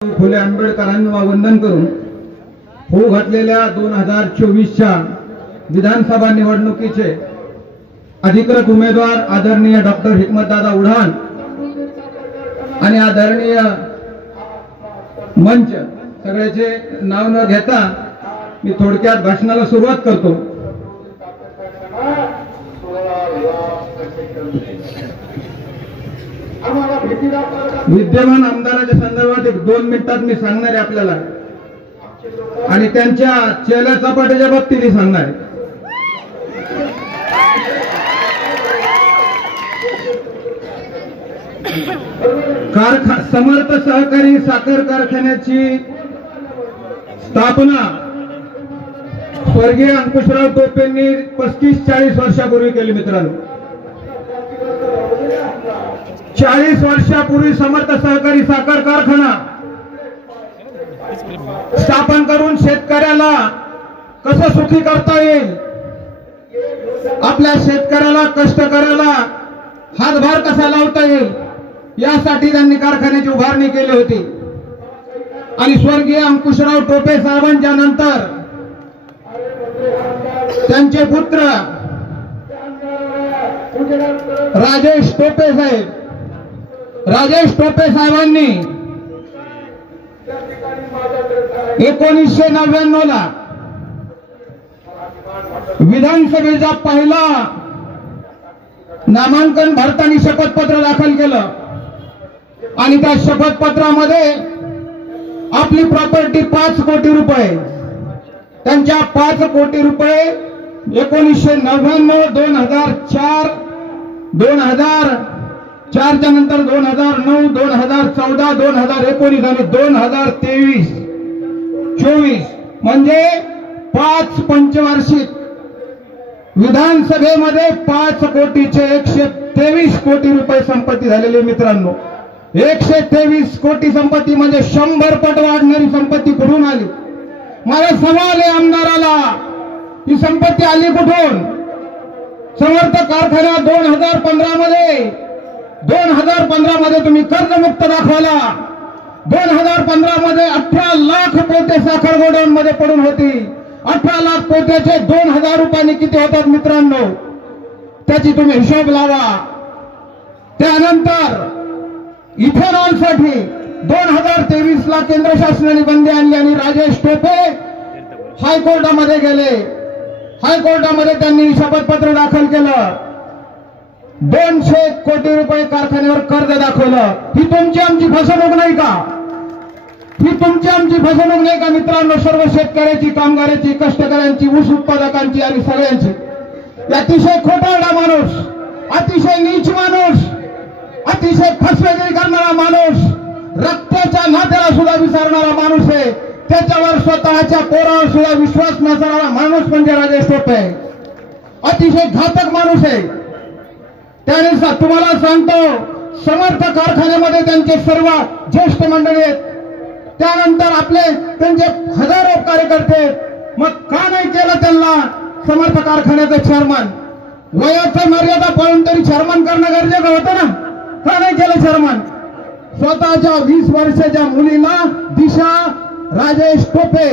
फुले आंबेडकरांना वंदन करून होऊ घातलेल्या 2024च्या विधानसभा निवडणुकीचे अधिकृत उमेदवार आदरणीय डॉक्टर हिकमतदादा उढाण आणि आदरणीय मंच सगळ्याचे नाव न घेता मी थोडक्यात भाषणाला सुरुवात करतो। विद्यमान आमदाराच्या संदर्भात 1-2 मिनिटात मी सांगणार आहे आपल्याला आणि त्यांच्या चेहऱ्या चपाट्याच्या बाबतीत सांगणार आहे। समर्थ सहकारी साखर कारखान्याची स्थापना स्वर्गीय अंकुशराव टोपेंनी 35-40 वर्षापूर्वी केली। मित्रांनो, 40 वर्षापूर्वी समर्थ सहकारी साखर कारखाना स्थापन करून शेतकऱ्याला कसं सुखी करता येईल, आपल्या शेतकऱ्याला कष्टकऱ्याला हातभार कसा लावता येईल यासाठी त्यांनी कारखान्याची उभारणी केली होती। आणि स्वर्गीय अंकुशराव टोपे साहेबांच्या नंतर त्यांचे पुत्र राजेश टोपे साहेबांनी 1999 ला विधानसभेचा पहिला नामांकन भरताना शपथपत्र दाखल केलं आणि त्या शपथपत्रामध्ये आपली प्रॉपर्टी 5 कोटी रुपये, त्यांच्या 5 कोटी रुपये 1999, 2004, 2004 च्या नंतर 2009, 2014, 2019 आणि 2023-24 म्हणजे 5 पंचवार्षिक विधानसभेमध्ये 5 कोटीचे 123 कोटी रुपये संपत्ती झालेली। मित्रांनो, 123 कोटी संपत्ती म्हणजे 100 पट वाढणारी संपत्ती कुठून आली? मला सवाल आहे आमदाराला, ही संपत्ती आली कुठून? समर्थ कारखाना 2015 मध्ये तुम्ही कर्जमुक्त दाखवला। 2015 मध्ये 18 लाख पोते साखर गोडाऊन मध्ये पडून होती। 18 लाख पोत्याचे 2000 रुपयांनी किती होतात मित्रांनो? त्याची तुम्ही हिशोब लावा। त्यानंतर इथेनॉलसाठी 2023 ला केंद्र शासनाने बंदी आणली आणि राजेश टोपे हायकोर्टामध्ये गेले। हायकोर्टामध्ये त्यांनी शपथपत्र दाखल केलं, 200 कोटी रुपये कारखान्यावर कर्ज दाखवलं। ही तुमची आमची फसवणूक नाही का? ही तुमची आमची फसवणूक नाही का मित्रांनो? सर्व शेतकऱ्याची, कामगारांची, कष्टकऱ्यांची, ऊस उत्पादकांची आणि सगळ्यांची। अतिशय खोटारडा माणूस, अतिशय नीच माणूस, अतिशय फसवेगिरी करणारा माणूस, रक्ताच्या नात्याला सुद्धा विसरणारा माणूस आहे। त्याच्यावर स्वतःच्या पोरावर सुद्धा विश्वास नसणारा माणूस म्हणजे राजेश टोपे। अतिशय घातक माणूस आहे। त्याने तुम्हाला सांगतो, समर्थ कारखान्यामध्ये त्यांचे सर्व ज्येष्ठ मंडळी आहेत, त्यानंतर त्यांचे हजारो कार्यकर्ते। मग का नाही केलं त्यांना समर्थ कारखान्याचं चेअरमन? वयाची मर्यादा पाळून तरी चेअरमन करणं गरजेचं होतं ना? का नाही केलं चेअरमन? स्वतःच्या 20 वर्षाच्या मुलीला दिशा राजेश टोपे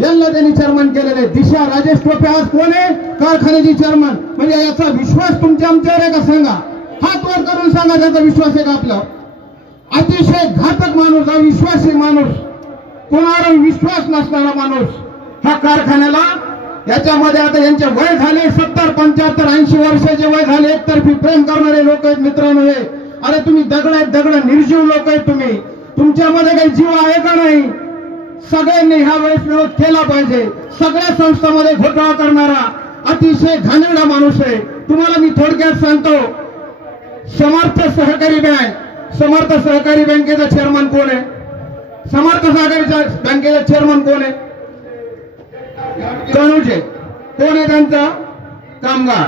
यांना त्यांनी चेअरमन केलेले। दिशा राजेश टोपे आज कोण आहे? कारखान्याची चेअरमन। म्हणजे याचा विश्वास तुमच्या आमच्यावर आहे का? सांगा, हात वर करून सांगा, त्याचा विश्वास आहे का आपला? अतिशय घातक माणूस, अविश्वासी माणूस, कोणावर विश्वास नसणारा माणूस हा कारखान्याला। याच्यामध्ये आता यांचे वय झाले 70, 75, 80 वर्षाचे वय झाले। एकतर्फी प्रेम करणारे लोक आहेत मित्रांनो हे। अरे तुम्ही दगड निर्जीव लोक आहेत तुम्ही, तुमच्यामध्ये काही जीव आहे का नाही? सगळ्यांनी ह्या वेळेस विरोध केला पाहिजे। सगळ्या संस्थांमध्ये घोटाळा करणारा अतिशय घाणेरडा माणूस आहे। तुम्हाला मी थोडक्यात सांगतो, समर्थ सहकारी बँकेचा चेअरमन कोण आहे? समर्थ सहकारी बँकेचा चेअरमन कोण आहे? तनुजे कोण आहे? त्यांचा कामगार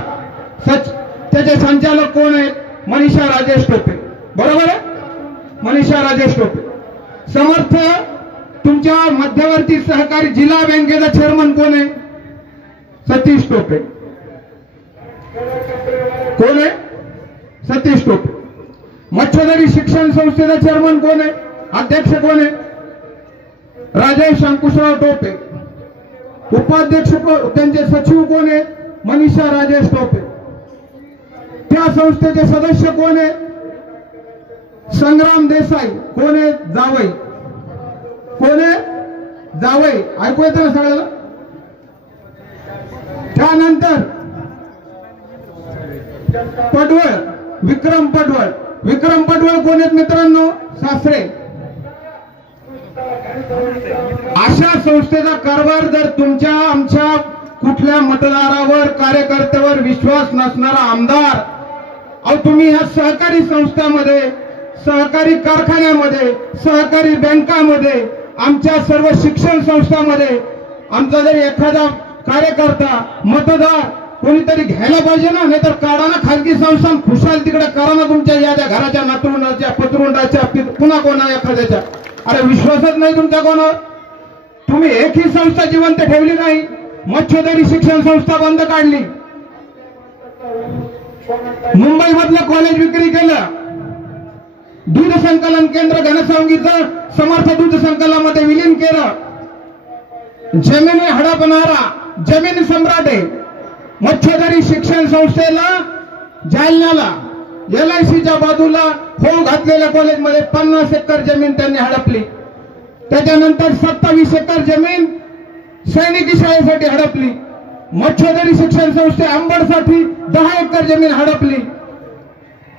त्याचे संचालक कोण आहे? मनीषा राजेश टोपे, बरोबर आहे? मनीषा राजेश टोपे। समर्थ तुमच्या मध्यवर्ती सहकारी जिल्हा बँकेचा चेअरमन कोण आहे? सतीश टोपे। कोण आहे? सतीश टोपे। मच्छोदरी शिक्षण संस्थेचा चेअरमन कोण आहे? अध्यक्ष कोण आहे? राजेश अंकुशराव टोपे. उपाध्यक्ष त्यांचे सचिव कोण आहेत? मनीषा राजेश टोपे. त्या संस्थेचे सदस्य कोण आहेत? संग्राम देसाई. कोण आहेत? जावई. कोण आहे? जावई. ऐकू येतं ना सगळ्याला? त्यानंतर पडवळ, विक्रम पडवळ. विक्रम पडवळ कोण आहेत मित्रांनो? सासरे. अशा संस्थेचा कारभार जर तुमच्या आमच्या कुठल्या मतदारावर कार्यकर्त्यावर विश्वास नसणारा आमदार, अहो तुम्ही ह्या सहकारी संस्थांमध्ये, सहकारी कारखान्यामध्ये, सहकारी बँकामध्ये, आमच्या सर्व शिक्षण संस्थांमध्ये आमचा जर एखादा कार्यकर्ता मतदार कोणीतरी घ्यायला पाहिजे ना, नाहीतर काढा ना खाजगी संस्था, खुशाल तिकडे करा ना तुमच्या याद्या, घराच्या नातरुंडाच्या, पतरुंडाच्या, पुन्हा कोणा एखाद्याच्या. अरे विश्वासच नाही तुमच्या कोणावर. तुम्ही एकही संस्था जिवंत ठेवली नाही. मच्छोदरी शिक्षण संस्था बंद काढली, मुंबई मधलं कॉलेज विक्री केलं, दूध संकलन केंद्र घनसावंगीचं समर्थ दूध संकलनामध्ये विलीन केलं. जमिनी हडपणारा जमीन सम्राट आहे. मच्छोदरी शिक्षण संस्थेला जालन्याला LICच्या बाजूला हो घातलेल्या कॉलेजमध्ये 50 एकर जमीन त्यांनी हडपली. त्याच्यानंतर 27 एकर जमीन सैनिकी शाळेसाठी हडपली. मच्छोदरी शिक्षण संस्थे अंबडसाठी 10 एकर जमीन हडपली.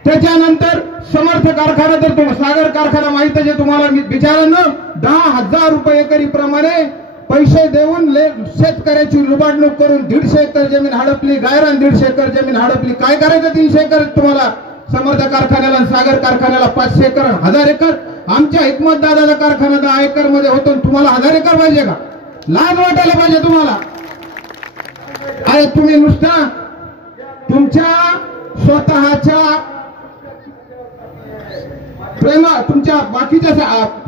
त्याच्यानंतर समर्थ कारखाना, तर तुम्हाला सागर कारखाना माहित आहे तुम्हाला, मी विचारानं 10,000 रुपये एकरी प्रमाणे पैसे देऊन शेतकऱ्याची लुबाडणूक करून 150 एकर जमीन हडपली. गायरान 150 एकर जमीन हडपली. काय करायचं 300 एकर तुम्हाला समर्थ कारखान्याला, सागर कारखान्याला 500 एकर, 1000 एकर. आमच्या हिकमत दादाचा कारखाना 10 एकर मध्ये होतो, तुम्हाला 1000 एकर पाहिजे का? लाज वाटायला पाहिजे तुम्हाला. अरे तुम्ही नुसता तुमच्या स्वतःच्या प्रेमा, तुमच्या बाकीच्या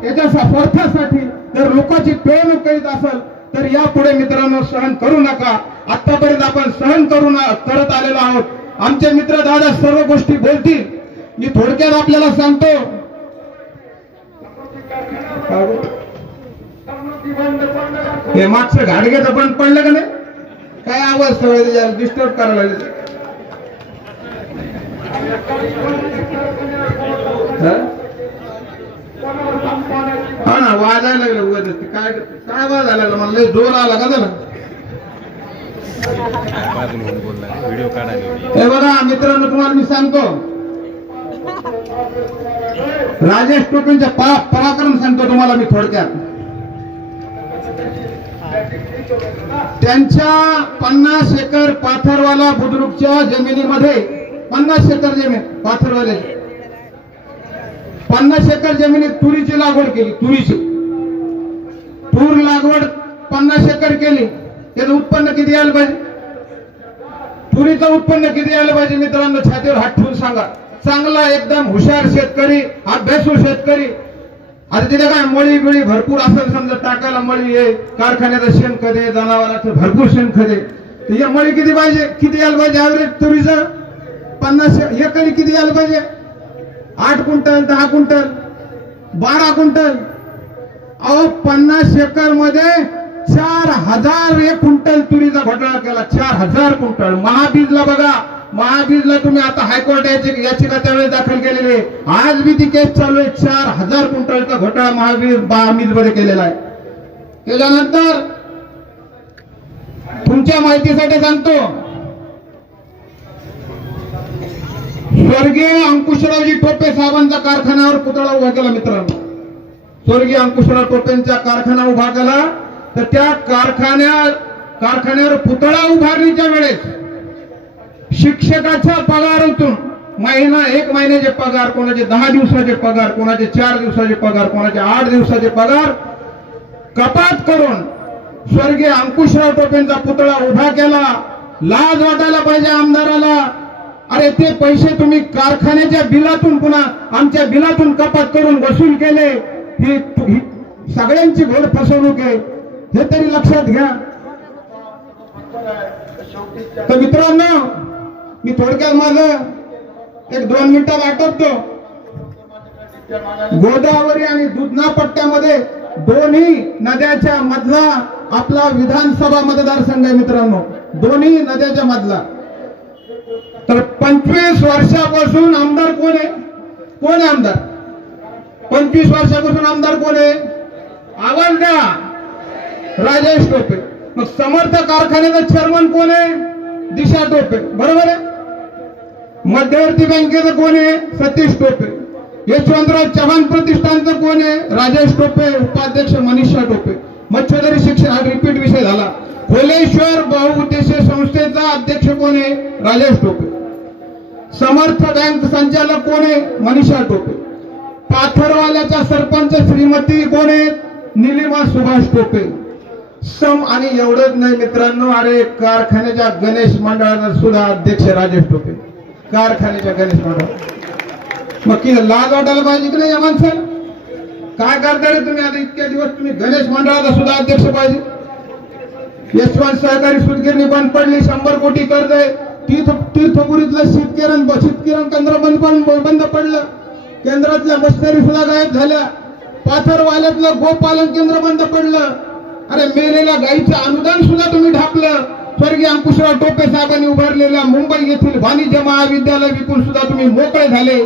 याच्या स्वार्थासाठी जर लोकांची पिळवणूक करीत असाल तर यापुढे मित्रांनो सहन करू नका. आतापर्यंत आपण सहन करत आलेलो आहोत. आमचे मित्र दादा सर्व गोष्टी बोलतील. मी थोडक्यात आपल्याला सांगतो. हे मागचं घाडग्याचं बंद पडलं का नाही? काय आवाज सगळे डिस्टर्ब करायला लागले. हा ना, वाजायला लागलं उगाच. काय काय वाजायला लागलं? मला लय जोर आला का त्याला? हे बघा मित्रांनो, तुम्हाला मी सांगतो, राजेश टोपेंच्या पराक्रम सांगतो तुम्हाला मी थोडक्यात. त्यांच्या 50 एकर पाथरवाला बुद्रुकच्या जमिनीमध्ये 50 एकर जमीन पाथरवाले 50 एकर जमिनीत तुरीची लागवड केली. तुरीची तूर लागवड 50 एकर केली. त्याचं उत्पन्न किती यायला पाहिजे? तुरीचं उत्पन्न किती यायला पाहिजे मित्रांनो? छातीवर हात ठेवून सांगा. चांगला एकदम हुशार शेतकरी, अभ्यासू शेतकरी. आता तिथे काय मळी बिळी भरपूर असेल समजा, टाकायला मळी आहे, कारखान्याचं शेणखत आहे, जनावरांचं भरपूर शेणखत आहे. तर या मळी किती पाहिजे? किती यायला पाहिजे ऍव्हरेज तुरीचं? 50 एकरी किती यायला पाहिजे? 8 क्विंटल, 10 क्विंटल, 12 क्विंटल. अहो 50 एकर मध्ये 4000 एक क्विंटल तुरीचा घोटाळा केला. 4000 क्विंटल. महाबीजला बघा, महाबीजला तुम्ही आता हायकोर्ट याचिका त्यावेळेस दाखल केलेली आहे. आज बी ती केस चालू आहे. 4000 क्विंटलचा घोटाळा महाबीज मध्ये केलेला आहे. त्याच्यानंतर तुमच्या माहितीसाठी सांगतो, स्वर्गीय अंकुशरावजी टोपे साहेबांचा कारखान्यावर पुतळा उभा केला मित्रांनो. स्वर्गीय अंकुशराव टोपेंचा कारखाना उभा केला. तर त्या कारखान्यावर पुतळा उभारणीच्या वेळेस शिक्षकाच्या पगारातून एक महिन्याचे पगार, कोणाचे 10 दिवसाचे पगार, कोणाचे 4 दिवसाचे पगार, कोणाचे 8 दिवसाचे पगार कपात करून स्वर्गीय अंकुशराव टोपेंचा पुतळा उभा केला. लाज वाटायला पाहिजे आमदाराला. अरे ते पैसे तुम्ही कारखान्याच्या बिलातून, पुन्हा आमच्या बिलातून कपात करून वसूल केले. ही सगळ्यांची घोर फसवणूक आहे, हे तरी लक्षात घ्या. तर मित्रांनो, मी थोडक्यात माझं 1-2 मिनिटात आटपतो. गोदावरी आणि दुधना पट्ट्यामध्ये दोन्ही नद्याच्या मधला आपला विधानसभा मतदारसंघ आहे मित्रांनो, दोन्ही नद्याच्या मधला. तर 25 वर्षापासून आमदार कोण आहे? कोण आहे आमदार? 25 वर्षापासून आमदार कोण आहे? आवाज द्या. राजेश टोपे. मग समर्थ कारखान्याचा चेअरमन कोण आहे? दिशा टोपे. बरोबर आहे. मध्यवर्ती बँकेचं कोण आहे? सतीश टोपे. यशवंतराव चव्हाण प्रतिष्ठानचं कोण आहे? राजेश टोपे. उपाध्यक्ष मनीषा टोपे. मच्छोदरी शिक्षण हा रिपीट विषय झाला. खोलेश्वर बहुउद्देशीय संस्थेचा अध्यक्ष कोण आहे? राजेश टोपे. समर्थ बँक संचालक कोण आहे? मनीषा टोपे. पाथरवाल्याच्या सरपंच श्रीमती कोण आहेत? निलिमा सुभाष टोपे. आणि एवढंच नाही मित्रांनो, अरे कारखान्याच्या गणेश मंडळाचा सुद्धा अध्यक्ष राजेश टोपे. कारखान्याच्या गणेश मंडळ. मग की लाज वाटायला पाहिजे की नाही या माणसाला? काय करता रे तुम्ही? आता इतक्या दिवस तुम्ही गणेश मंडळाचा सुद्धा अध्यक्ष पाहिजे. यशवंत सहकारी सूतगिरणी बंद पडली, 100 कोटी कर्ज आहे. तीर्थपुरीतलं शीतकिरण केंद्र बंद पडलं. केंद्रातल्या मशिनरी सुद्धा गायब झाल्या. पाथरवाल्यातलं गोपालन केंद्र बंद पडलं. अरे मेलेल्या गाईचं अनुदान सुद्धा तुम्ही ढापलं. स्वर्गीय अंकुशराव टोपे साहेबांनी उभारलेल्या मुंबई येथील वाणिज्य महाविद्यालय विकून सुद्धा तुम्ही मोकळे झाले.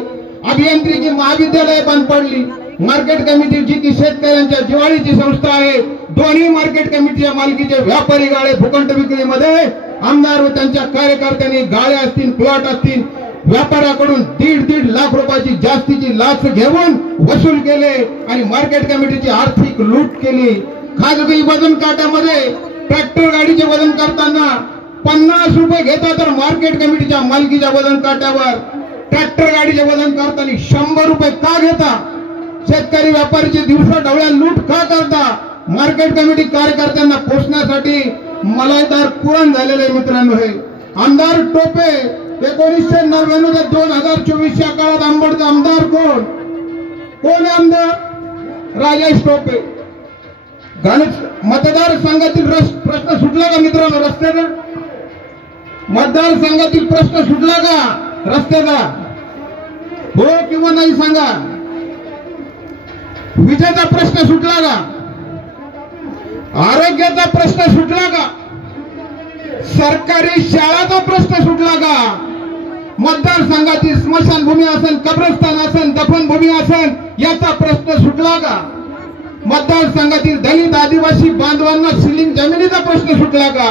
अभियांत्रिकी महाविद्यालय बंद पडली. मार्केट कमिटी जी की शेतकऱ्यांच्या जिव्हाळीची संस्था आहे, दोन्ही मार्केट कमिटीच्या मालकीचे व्यापारी गाळे भूखंड विक्रीमध्ये आमदार व त्यांच्या कार्यकर्त्यांनी गाळे असतील, प्लॉट असतील, व्यापाऱ्याकडून 1.5 लाख रुपयाची जास्तीची लाच घेऊन वसूल केले आणि मार्केट कमिटीची आर्थिक लूट केली. खाजगी वजन काट्यामध्ये ट्रॅक्टर गाडीचे वजन करताना 50 रुपये घेता, तर मार्केट कमिटीच्या मालकीच्या वजन काट्यावर ट्रॅक्टर गाडीचे वजन करताना 100 रुपये का घेता? शेतकरी व्यापारीची दिवसा ढवळ्या लूट का करता? मार्केट कमिटी कार्यकर्त्यांना पोचण्यासाठी मलाईदार कुरण झालेले मित्रांनो. हे आमदार टोपे 1999 ते 2024 या काळात आमदार कोण? कोण आहे आमदार? राजेश टोपे. मतदारसंघातील प्रश्न सुटला का मित्रांनो? रस्त्याचा मतदारसंघातील प्रश्न सुटला का रस्त्याचा? हो किंवा नाही सांगा. विजेचा प्रश्न सुटला का? आरोग्याचा प्रश्न सुटला का? सरकारी शाळाचा प्रश्न सुटला का? मतदारसंघाची स्मशानभूमी असेल, कब्रस्तान असेल, दफनभूमी असेल, याचा प्रश्न सुटला का? मतदारसंघातील दलित आदिवासी बांधवांना सिलिंग जमिनीचा प्रश्न सुटला का?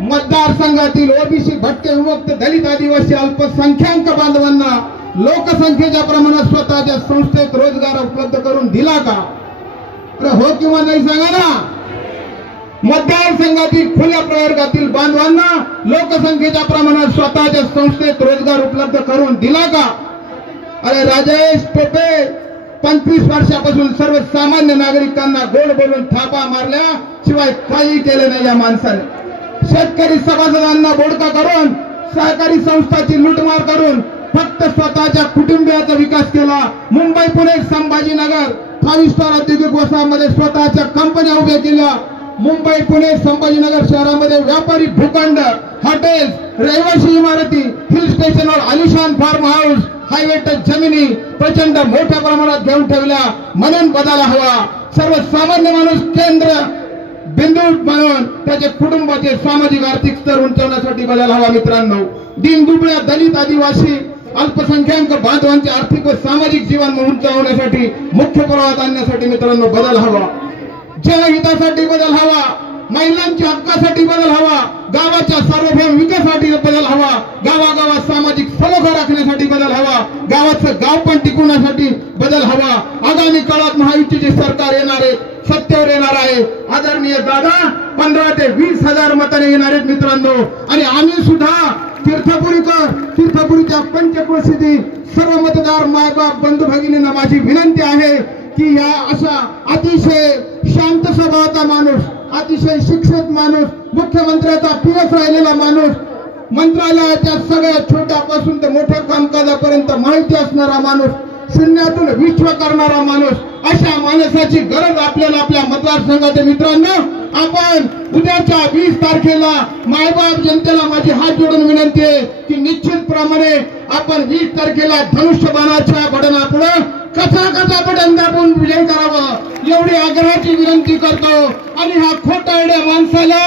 मतदारसंघातील ओबीसी भटके विमुक्त दलित आदिवासी अल्पसंख्याक बांधवांना लोकसंख्येच्या प्रमाणात स्वतःच्या संस्थेत रोजगार उपलब्ध करून दिला का? हो किंवा नाही सांगा ना. मतदारसंघातील खुल्या प्रवर्गातील बांधवांना लोकसंख्येच्या प्रमाणात स्वतःच्या संस्थेत रोजगार उपलब्ध करून दिला का? अरे राजेश टोपे 25 वर्षापासून सर्वसामान्य नागरिकांना गोड बोलून थापा मारल्या शिवाय काही केले नाही या माणसाने. शेतकरी सभासदांना बोडका करून, सहकारी संस्थांची लूटमार करून फक्त स्वतःच्या कुटुंबियाचा विकास केला. मुंबई, पुणे, संभाजीनगर 5 स्टार औद्योगिक वसाहतीमध्ये स्वतःच्या कंपन्या उभ्या केल्या. मुंबई, पुणे, संभाजीनगर शहरामध्ये व्यापारी भूखंड, हॉटेल्स, रहिवासी इमारती, हिल स्टेशनवर आलिशान फार्म हाऊस, हायवे टच जमिनी प्रचंड मोठ्या प्रमाणात घेऊन ठेवल्या. म्हणून बदल हवा. सर्वसामान्य माणूस केंद्र बिंदू म्हणून त्याचे कुटुंबाचे सामाजिक आर्थिक स्तर उंचावण्यासाठी बदल हवा मित्रांनो. दीनदुबळ्या दलित आदिवासी अल्पसंख्याक बांधवांचे आर्थिक व सामाजिक जीवन उंचावण्यासाठी, मुख्य प्रवाहात आणण्यासाठी मित्रांनो बदल हवा. जनहितासाठी बदल हवा. महिलांच्या हक्कासाठी बदल हवा. गावाच्या सार्वभौम विकासासाठी बदल हवा. गावागावात सामाजिक सलोखा राखण्यासाठी बदल हवा. गावाचं गाव पण टिकवण्यासाठी बदल हवा. आगामी काळात महायुतीचे सरकार येणार आहे, सत्तेवर येणार आहे. आदरणीय दादा 15 ते 20 हजार मताने येणार आहेत मित्रांनो. आणि आम्ही सुद्धा तीर्थपुरीच्या पंचक्रोशीतील सर्व मतदार मायबाप बंधू भगिनींना माझी विनंती आहे की या अशा अतिशय शांत स्वभावाचा माणूस, अतिशय शिक्षित माणूस, मुख्यमंत्र्याचा पीएस राहिलेला माणूस, मंत्रालयाच्या सगळ्या छोट्यापासून ते मोठ्या कामकाजापर्यंत माहिती असणारा माणूस, शून्यातून विश्व करणारा माणूस, अशा माणसाची गरज आपल्याला आपल्या मतदारसंघाच्या मित्रांनो. आपण उद्याच्या 20 तारखेला मायबाप जनतेला माझी हात जोडून विनंती आहे की निश्चितप्रमाणे आपण 20 तारखेला धनुष्यबाणाच्या बटनापुढे कसा कसा बटन दाबून विजय करावं एवढी आग्रहाची विनंती करतो। आणि हा खोटारड्या माणसाला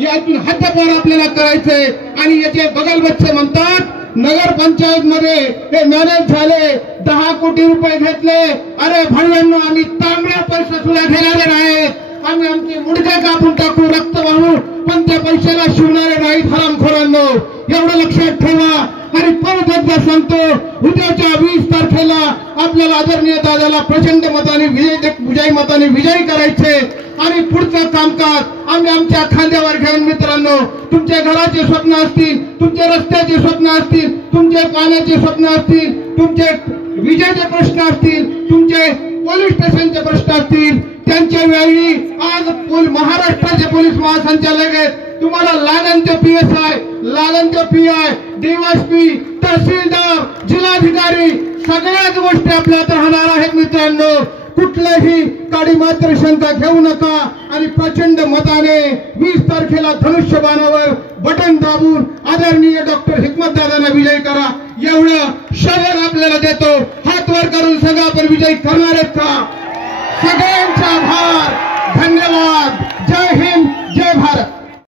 यातून हद्दपार आपल्याला करायचंय। आणि याचे बगल बच्चे म्हणतात नगर पंचायत मध्ये हे मॅनेज झाले, 10 कोटी रुपये घेतले। अरे भांड्यांनो, आम्ही तांबड्या पैसे सुद्धा घेणारे नाहीत, आम्ही आमचे मुडके कापून टाकू, रक्त वाहू, पण त्या पैशाला शिवणारे नाहीत हरामखोरांनो, एवढं लक्षात ठेवा। आणि परत एकदा सांगतो, उद्याच्या 20 तारखेला आपल्याला आदरणीय दादाला प्रचंड मताने विजयी मताने विजयी करायचे। आणि पुढचं कामकाज आम्ही आमच्या खांद्यावर घेऊन मित्रांनो, तुमच्या घराचे स्वप्न असतील, तुमचे रस्त्याचे स्वप्न असतील, तुमचे पाण्याचे स्वप्न असतील, तुमचे विजेचे प्रश्न असतील, तुमचे पोलीस स्टेशनचे प्रश्न असतील, त्यांच्या वेळी आज महाराष्ट्राचे पोलीस महासंचालक आहेत, तुम्हाला लागण ते PSI, लागण ते PI, DSP, तहसीलदार, जिल्हाधिकारी सगळ्याच गोष्टी आपल्यात राहणार आहेत मित्रांनो। कुठल्याही काडी मात्र शंका घेऊ नका आणि प्रचंड मताने 20 तारखेला धनुष्यबाणावर बटन दाबून आदरणीय डॉक्टर हिकमत दादांना विजयी करा, एवढं शहर आपल्याला देतो। हात वर करून सगळं आपण विजयी करणार आहेत का? सगळ्यांचा आभार, धन्यवाद, जय हिंद, जय भारत।